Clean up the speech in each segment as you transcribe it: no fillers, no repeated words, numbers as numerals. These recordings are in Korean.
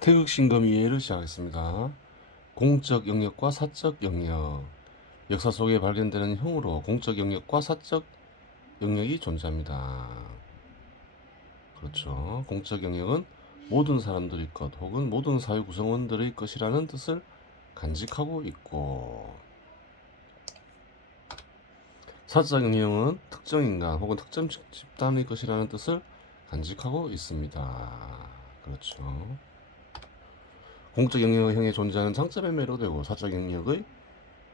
태극신검 이해를 시작하겠습니다. 공적 영역과 사적 영역. 역사 속에 발견되는 형으로 공적 영역과 사적 영역이 존재합니다. 그렇죠. 공적 영역은 모든 사람들의 것 혹은 모든 사회 구성원들의 것이라는 뜻을 간직하고 있고, 사적 영역은 특정 인간 혹은 특정 집단의 것이라는 뜻을 간직하고 있습니다. 그렇죠. 공적 영역의 형에 존재하는 장점에 매료되고 사적 영역의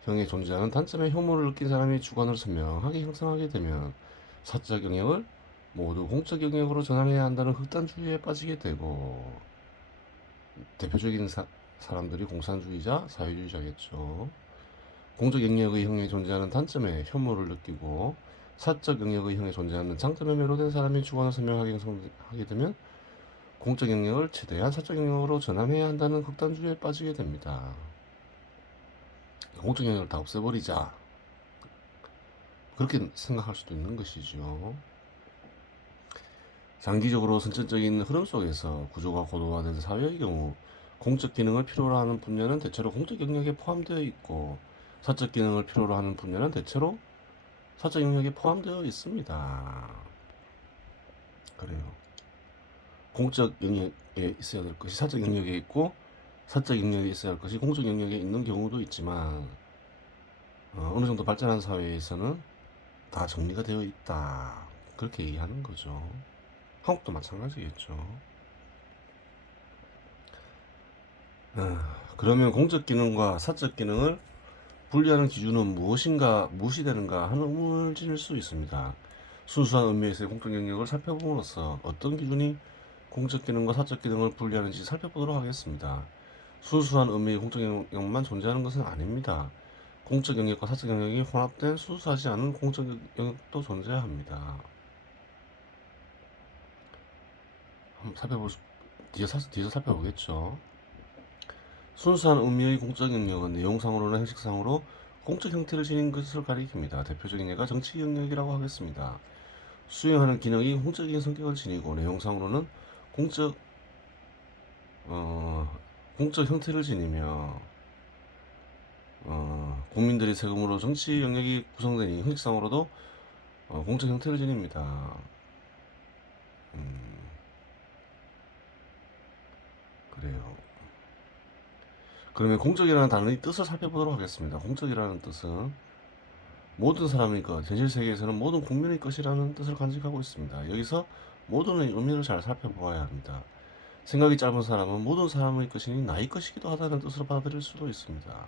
형에 존재하는 단점의 혐오를 느낀 사람이 주관을 선명하게 형성하게 되면 사적 영역을 모두 공적 영역으로 전환해야 한다는 극단주의에 빠지게 되고, 대표적인 사람들이 공산주의자, 사회주의자겠죠. 공적 영역의 형에 존재하는 단점에 혐오를 느끼고 사적 영역의 형에 존재하는 장점에 매료된 사람이 주관을 선명하게 형성하게 되면 공적 영역을 최대한 사적 영역으로 전환해야 한다는 극단주의에 빠지게 됩니다. 공적 영역을 다 없애버리자, 그렇게 생각할 수도 있는 것이죠. 장기적으로 선천적인 흐름 속에서 구조가 고도화된 사회의 경우 공적 기능을 필요로 하는 분야는 대체로 공적 영역에 포함되어 있고, 사적 기능을 필요로 하는 분야는 대체로 사적 영역에 포함되어 있습니다. 그래요. 공적 영역에 있어야 될 것이 사적 영역에 있고, 사적 영역에 있어야 할 것이 공적 영역에 있는 경우도 있지만, 어느 정도 발전한 사회에서는 다 정리가 되어 있다, 그렇게 얘기하는 거죠. 한국도 마찬가지겠죠. 그러면 공적 기능과 사적 기능을 분리하는 기준은 무엇이 되는가 하는 의문을 지닐 수 있습니다. 순수한 의미에서의 공적 영역을 살펴봄으로써 어떤 기준이 공적 기능과 사적 기능을 분리하는지 살펴보도록 하겠습니다. 순수한 의미의 공적 영역만 존재하는 것은 아닙니다. 공적 영역과 사적 영역이 혼합된 순수하지 않은 공적 영역도 존재합니다. 한번 뒤에서 살펴보겠죠. 순수한 의미의 공적 영역은 내용상으로나 형식상으로 공적 형태를 지닌 것을 가리킵니다. 대표적인 예가 정치 영역이라고 하겠습니다. 수행하는 기능이 공적인 성격을 지니고 내용상으로는 공적 어, 공적 형태를 지니며, 국민들의 세금으로 정치 영역이 구성되니 형식상으로도 공적 형태를 지닙니다. 그래요. 그러면 공적이라는 단어의 뜻을 살펴보도록 하겠습니다. 공적이라는 뜻은 모든 사람의 것, 현실 세계에서는 모든 국민의 것이라는 뜻을 간직하고 있습니다. 여기서 모든의 의미를 잘 살펴보아야 합니다. 생각이 짧은 사람은 모든 사람의 것이니 나의 것이기도 하다는 뜻으로 받아들일 수도 있습니다.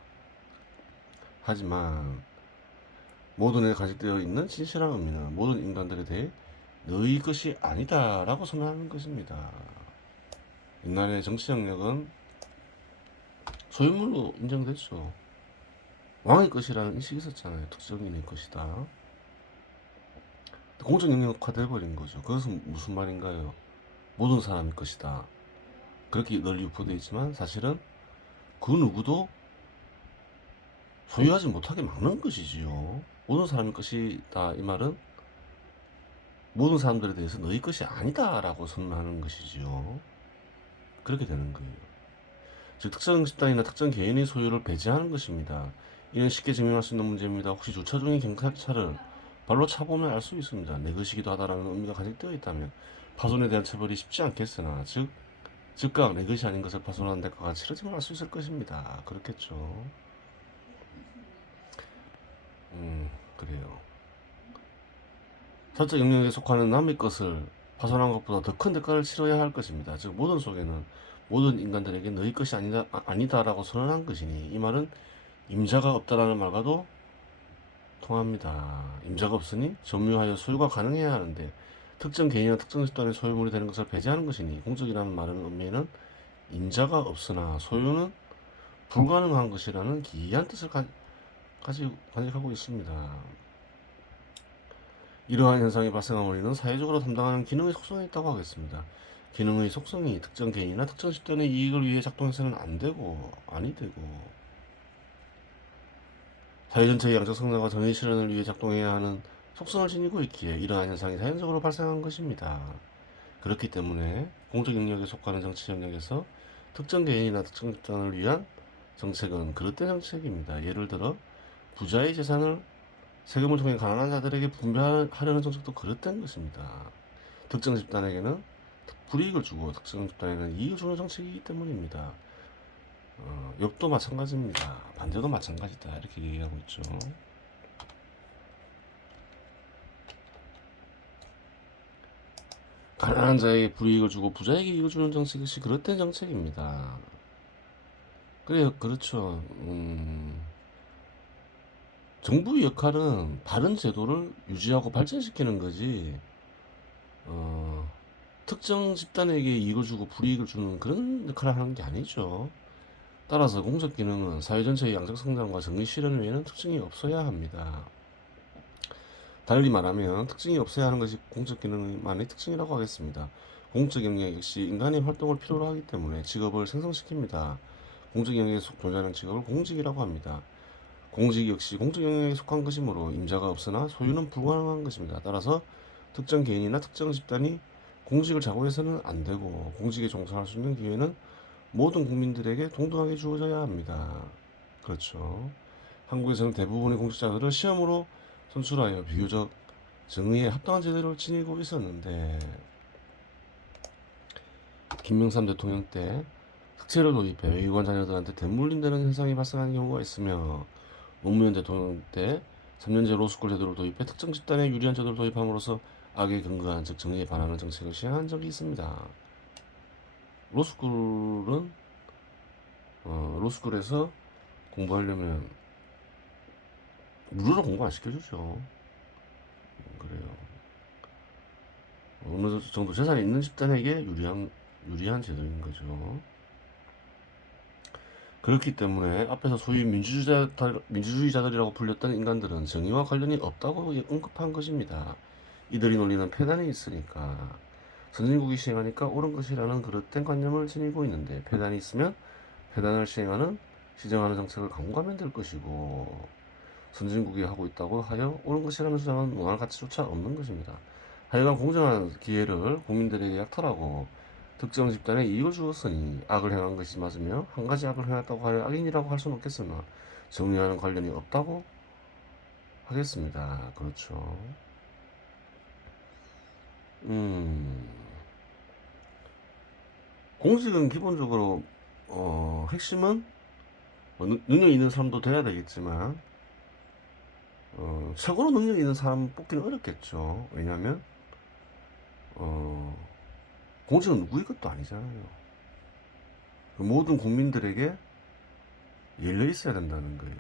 하지만 모든에 간직되어 있는 진실한 의미는 모든 인간들에 대해 너의 것이 아니다 라고 선언하는 것입니다. 옛날에 정치 영역은 소유물로 인정됐죠. 왕의 것이라는 인식이 있었잖아요. 특정인의 것이다. 공적 영역화 돼버린 거죠. 그것은 무슨 말인가요? 모든 사람의 것이다, 그렇게 널리 유포되어 있지만 사실은 그 누구도 소유하지 못하게 막는 것이지요. 모든 사람의 것이다, 이 말은 모든 사람들에 대해서 너희 것이 아니다 라고 선언하는 것이지요. 그렇게 되는 거예요. 즉 특정 집단이나 특정 개인의 소유를 배제하는 것입니다. 이는 쉽게 증명할 수 있는 문제입니다. 혹시 주차 중인 경찰차를 발로 차보면 알 수 있습니다. 내 것이기도 하다라는 의미가 간직되어 있다면 파손에 대한 처벌이 쉽지 않겠으나, 즉각 내 것이 아닌 것을 파손하는 대가가 치러짐을 알 수 있을 것입니다. 그렇겠죠. 그래요. 사적 영역에 속하는 남의 것을 파손한 것보다 더 큰 대가를 치러야 할 것입니다. 즉 모든 속에는 모든 인간들에게 너희 것이 아니다라고 선언한 것이니, 이 말은 임자가 없다라는 말과도 통합니다. 임자가 없으니 점유하여 소유가 가능해야 하는데 특정 개인이나 특정 집단의 소유물이 되는 것을 배제하는 것이니, 공적이라는 말은 의미에는 임자가 없으나 소유는 불가능한 것이라는 기이한 뜻을 간직하고 있습니다. 이러한 현상이 발생한 원인은 사회적으로 담당하는 기능의 속성에 있다고 하겠습니다. 기능의 속성이 특정 개인이나 특정 집단의 이익을 위해 작동해서는 아니 되고, 사회 전체의 양적 성장과 정의 실현을 위해 작동해야 하는 속성을 지니고 있기에 이러한 현상이 자연적으로 발생한 것입니다. 그렇기 때문에 공적 영역에 속하는 정치 영역에서 특정 개인이나 특정 집단을 위한 정책은 그릇된 정책입니다. 예를 들어 부자의 재산을 세금을 통해 가난한 자들에게 분배하려는 정책도 그릇된 것입니다. 특정 집단에게는 불이익을 주고 특정 집단에게는 이익을 주는 정책이기 때문입니다. 역도 마찬가지입니다. 반대도 마찬가지다. 이렇게 얘기하고 있죠. 가난한 자에게 불이익을 주고 부자에게 이익을 주는 정책이 그릇된 정책입니다. 그래요, 그렇죠. 정부의 역할은 바른 제도를 유지하고 발전시키는 거지, 어, 특정 집단에게 이익을 주고 불이익을 주는 그런 역할을 하는 게 아니죠. 따라서 공적 기능은 사회 전체의 양적 성장과 정의 실현 외에는 특징이 없어야 합니다. 달리 말하면 특징이 없어야 하는 것이 공적 기능만의 특징이라고 하겠습니다. 공적 영역 역시 인간의 활동을 필요로 하기 때문에 직업을 생성시킵니다. 공적 영역에 존재하는 직업을 공직이라고 합니다. 공직 역시 공적 영역에 속한 것이므로 임자가 없으나 소유는 불가능한 것입니다. 따라서 특정 개인이나 특정 집단이 공직을 자고해서는 안 되고 공직에 종사할 수 있는 기회는 모든 국민들에게 동등하게 주어져야 합니다. 그렇죠. 한국에서는 대부분의 공직자들을 시험으로 선출하여 비교적 정의에 합당한 제도를 지니고 있었는데 김명삼 대통령 때 특채를 도입해 외교관 자녀들한테 대물림되는 현상이 발생하는 경우가 있으며 노무현 대통령 때 3년제 로스쿨 제도를 도입해 특정 집단에 유리한 제도를 도입함으로써 악에 근거한 즉 정의에 반하는 정책을 시행한 적이 있습니다. 로스쿨은 로스쿨에서 공부하려면 무료로 공부 안 시켜주죠. 그래요. 어느 정도 재산이 있는 집단에게 유리한 제도인 거죠. 그렇기 때문에 앞에서 소위 민주주의자들이라고 불렸던 인간들은 정의와 관련이 없다고 언급한 것입니다. 이들이 논리는 폐단에 있으니까 선진국이 시행하니까 옳은 것이라는 그릇된 관념을 지니고 있는데 폐단이 있으면 폐단을 시정하는 정책을 강구하면 될 것이고 선진국이 하고 있다고 하여 옳은 것이라는 주장은 논할 가치조차 없는 것입니다. 하여간 공정한 기회를 국민들에게 약탈하고 특정 집단에 이익을 주었으니 악을 행한 것이 맞으며 한 가지 악을 행했다고 하여 악인이라고 할 수는 없겠으나 정의와는 관련이 없다고 하겠습니다. 그렇죠. 공직은 기본적으로 핵심은 능력 있는 사람도 돼야 되겠지만 최고로 능력 있는 사람 뽑기는 어렵겠죠. 왜냐하면 공직은 누구의 것도 아니잖아요. 모든 국민들에게 열려 있어야 된다는 거예요.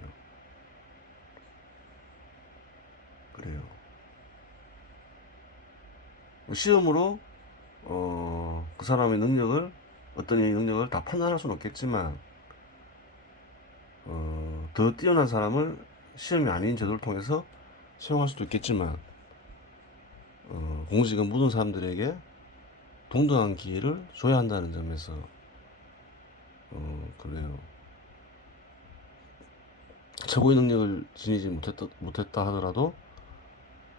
그래요. 시험으로 그 사람의 능력을 어떤 이의 능력을 다 판단할 수는 없겠지만 더 뛰어난 사람을 시험이 아닌 제도를 통해서 채용할 수도 있겠지만 공직은 모든 사람들에게 동등한 기회를 줘야 한다는 점에서 그래요. 최고의 능력을 지니지 못했다 하더라도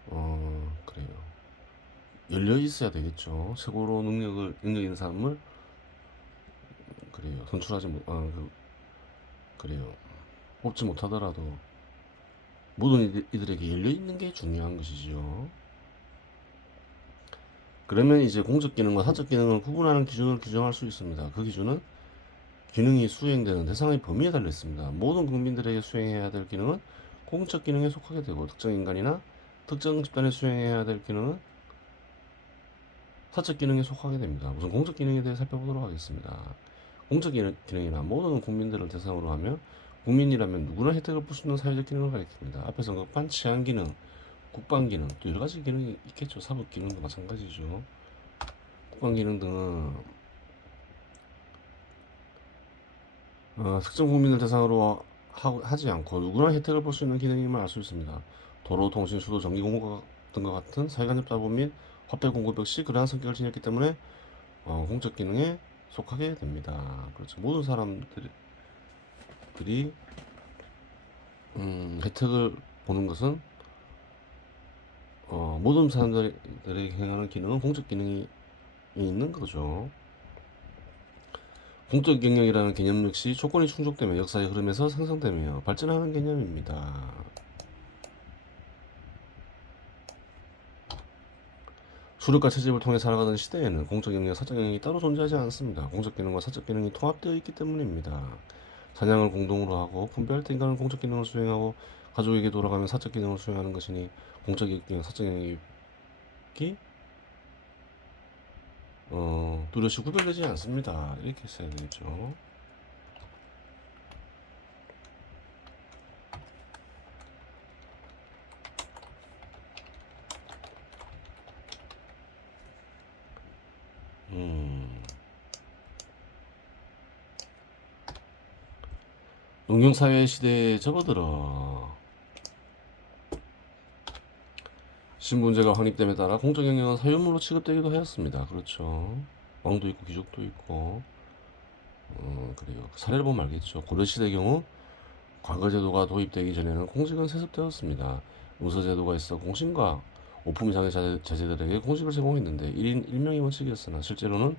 그래요. 열려 있어야 되겠죠. 최고로 능력 있는 사람을 그래요. 선출하지 못, 그래요. 뽑지 못하더라도 모든 이들에게 열려 있는 게 중요한 것이죠. 그러면 이제 공적 기능과 사적 기능을 구분하는 기준을 규정할 수 있습니다. 그 기준은 기능이 수행되는 대상의 범위에 달려 있습니다. 모든 국민들에게 수행해야 될 기능은 공적 기능에 속하게 되고 특정 인간이나 특정 집단에 수행해야 될 기능은 사적 기능에 속하게 됩니다. 우선 공적 기능에 대해 살펴보도록 하겠습니다. 공적 기능이나 모든 국민들을 대상으로 하며 국민이라면 누구나 혜택을 볼 수 있는 사회적 기능을 가리킵니다. 앞에서 언급한 치안 기능, 국방 기능, 또 여러 가지 기능이 있겠죠. 사법 기능도 마찬가지죠. 국방 기능 등은 특정 국민을 대상으로 하지 않고 누구나 혜택을 볼 수 있는 기능임을 알 수 있습니다. 도로, 통신, 수도, 전기 공급 등과 같은 사회간접 자본 및 화폐 공급 역시 그러한 성격을 지녔기 때문에 공적 기능에 속하게 됩니다. 그렇죠. 모든 사람들이 혜택을 보는 것은 모든 사람들에게 행하는 기능은 공적 기능이 있는 거죠. 공적 영역이라는 개념 역시 조건이 충족되며 역사의 흐름에서 생성되며 발전하는 개념입니다. 수렵과 채집을 통해 살아가던 시대에는 공적 영역과 사적 영역이 따로 존재하지 않습니다. 공적 기능과 사적 기능이 통합되어 있기 때문입니다. 사냥을 공동으로 하고 분배할 때 인간은 공적 기능을 수행하고 가족에게 돌아가면 사적 기능을 수행하는 것이니 공적 영역, 사적 영역이 뚜렷이 구별되지 않습니다. 이렇게 써야 되겠죠. 농경사회 시대에 접어들어 신분제가 확립됨에 따라 공적 영역은 사유물로 취급되기도 하였습니다. 그렇죠. 왕도 있고 귀족도 있고 그래요. 사례를 보면 알겠죠. 고려시대 경우 과거제도가 도입되기 전에는 공직은 세습되었습니다. 문서제도가 있어 공신과 5품 이상의 자제들에게 공직을 제공했는데 1인 1명이 원칙이었으나 실제로는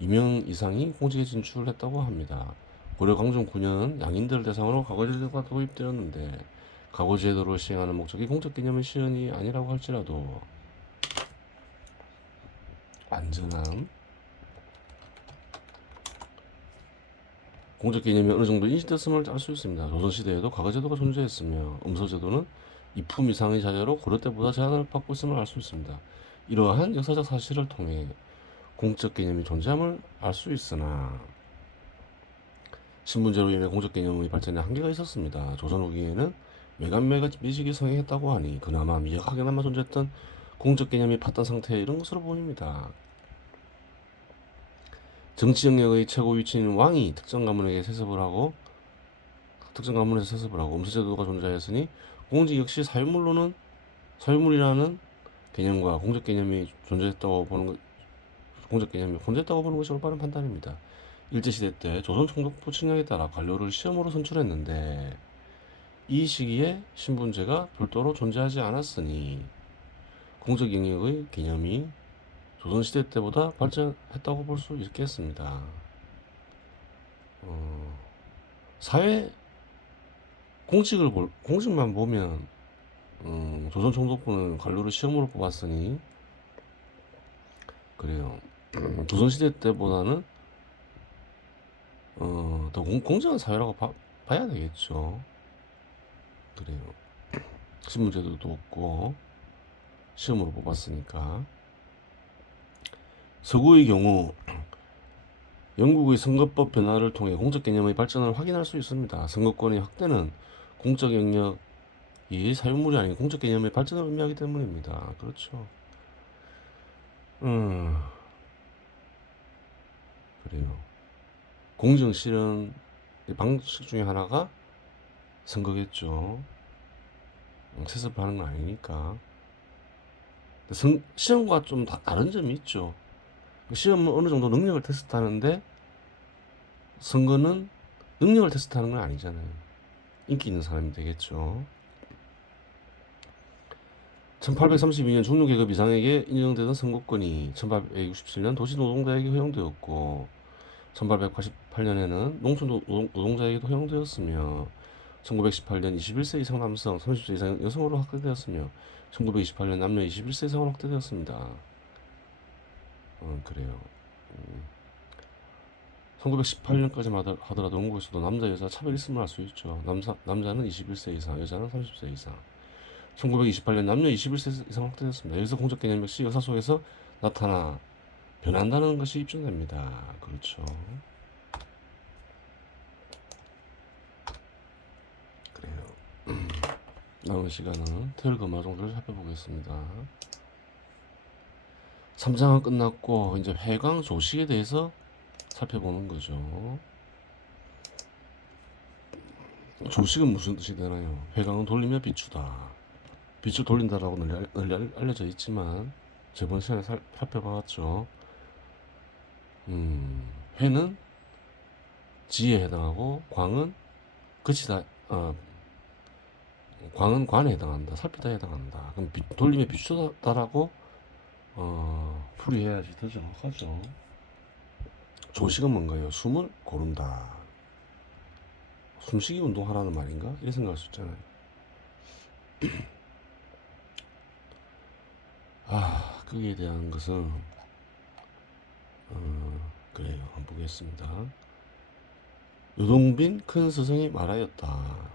2명 이상이 공직에 진출했다고 합니다. 고려 강종 9년 양인들을 대상으로 과거제도가 도입되었는데 과거제도를 시행하는 목적이 공적 개념의 실현이 아니라고 할지라도 완전한 공적 개념이 어느 정도 인식됐음을 알 수 있습니다. 조선시대에도 과거제도가 존재했으며 음서제도는 2품 이상의 자제로 고려 때보다 제한을 받고 있음을 알 수 있습니다. 이러한 역사적 사실을 통해 공적 개념이 존재함을 알 수 있으나 신분제로 인해 공적 개념의 발전에 한계가 있었습니다. 조선 후기에는 매간매직이 성행했다고 하니 그나마 미약하게나마 존재했던 공적 개념이 팠던 상태 이런 것으로 보입니다. 정치 영역의 최고 위치인 왕이 특정 가문에게 세습을 하고 특정 가문에서 세습을 하고 음서제도가 존재하였으니 공직 역시 사유물이라는 개념과 공적 개념이 존재했다고 보는 것, 공적 개념이 혼재했다고 보는 것이 올바른 판단입니다. 일제시대 때 조선 총독부 칙령에 따라 관료를 시험으로 선출했는데 이 시기에 신분제가 별도로 존재하지 않았으니 공적 영역의 개념이 조선시대 때보다 발전했다고 볼 수 있겠습니다. 사회 공직만 보면 조선 총독부는 관료를 시험으로 뽑았으니 그래요. 조선시대 때보다는 더 공정한 사회라고 봐야 되겠죠. 그래요. 신분제도도 없고 시험으로 뽑았으니까. 서구의 경우 영국의 선거법 변화를 통해 공적 개념의 발전을 확인할 수 있습니다. 선거권의 확대는 공적 영역이 사유물이 아닌 공적 개념의 발전을 의미하기 때문입니다. 그렇죠. 그래요. 공정 실현 방식 중에 하나가 선거겠죠. 세습을 하는 건 아니니까. 시험과 좀 다른 점이 있죠. 시험은 어느 정도 능력을 테스트하는데 선거는 능력을 테스트하는 건 아니잖아요. 인기 있는 사람이 되겠죠. 1832년 중류계급 이상에게 인정되던 선거권이 1867년 도시노동자에게 허용되었고 1888년에는 농촌 노동자에게도 허용되었으며 1918년 21세 이상 남성, 30세 이상 여성으로 확대되었으며 1928년 남녀 21세 이상으로 확대되었습니다. 그래요. 1918년까지만 하더라도 영국에서도 남자 여자 차별 있음을 알 수 있죠. 남자는 21세 이상, 여자는 30세 이상. 1928년 남녀 21세 이상 확대됐습니다. 여기서 공적 개념 역시 역사 속에서 나타나 변한다는 것이 입증됩니다. 그렇죠. 그래요. 남은 시간은 토요일 정도를 살펴보겠습니다. 3장은 끝났고 이제 회광 조식에 대해서 살펴보는 거죠. 조식은 무슨 뜻이 되나요? 회광은 돌리며 비추다. 빛을 돌린다라고 널리 알려져 있지만 저번 시간에 살펴봤죠. 회는 지에 해당하고 광은 그치다. 광은 관에 해당한다. 살피다에 해당한다. 그럼 돌리며 비추다라고 풀이해야지 더 정확하죠. 조식은 뭔가요? 숨을 고른다. 숨쉬기 운동하라는 말인가? 이렇게 생각할 수 있잖아요. 거기에 대한 것은 그래요. 한번 보겠습니다. 유동빈 큰 스승이 말하였다.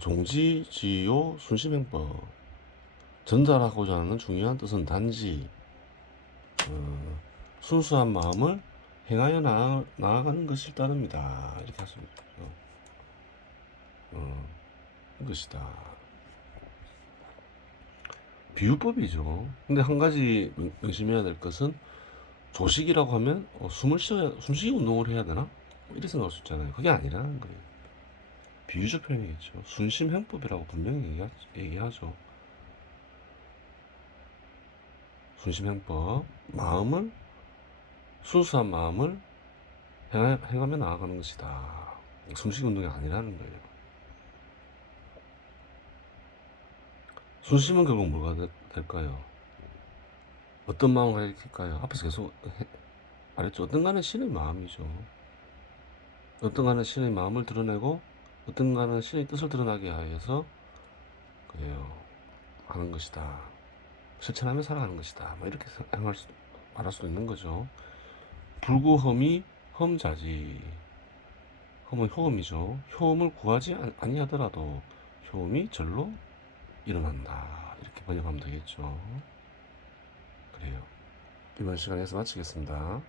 종지지요 순심행법. 전달하고자 하는 중요한 뜻은 단지 순수한 마음을 행하여 나아가는 것일 따릅니다. 이렇게 할 수 있죠. 이것이다. 비유법이죠. 근데 한 가지 명심해야 될 것은 조식이라고 하면 숨쉬기 운동을 해야 되나? 이렇게 생각할 수 있잖아요. 그게 아니라는 거예요. 비유적 표현이겠죠. 순심행법이라고 분명히 얘기하죠. 순심행법, 순수한 마음을 행하며 나아가는 것이다. 숨쉬기 운동이 아니라는 거예요. 순심은 결국 뭐가 될까요? 어떤 마음을 가리킬까요? 앞에서 계속 말했죠. 어떤 간은 신의 마음이죠. 어떤 간은 신의 마음을 드러내고 어떤 간은 신의 뜻을 드러나게 하여서 그래요. 하는 것이다. 실천하며 살아가는 것이다. 뭐 이렇게 말할 수도 있는 거죠. 불구험이 험자지. 험은 효험이죠. 효험을 구하지 아니하더라도 효험이 절로 일어난다. 이렇게 번역하면 되겠죠. 그래요. 이번 시간에서 마치겠습니다.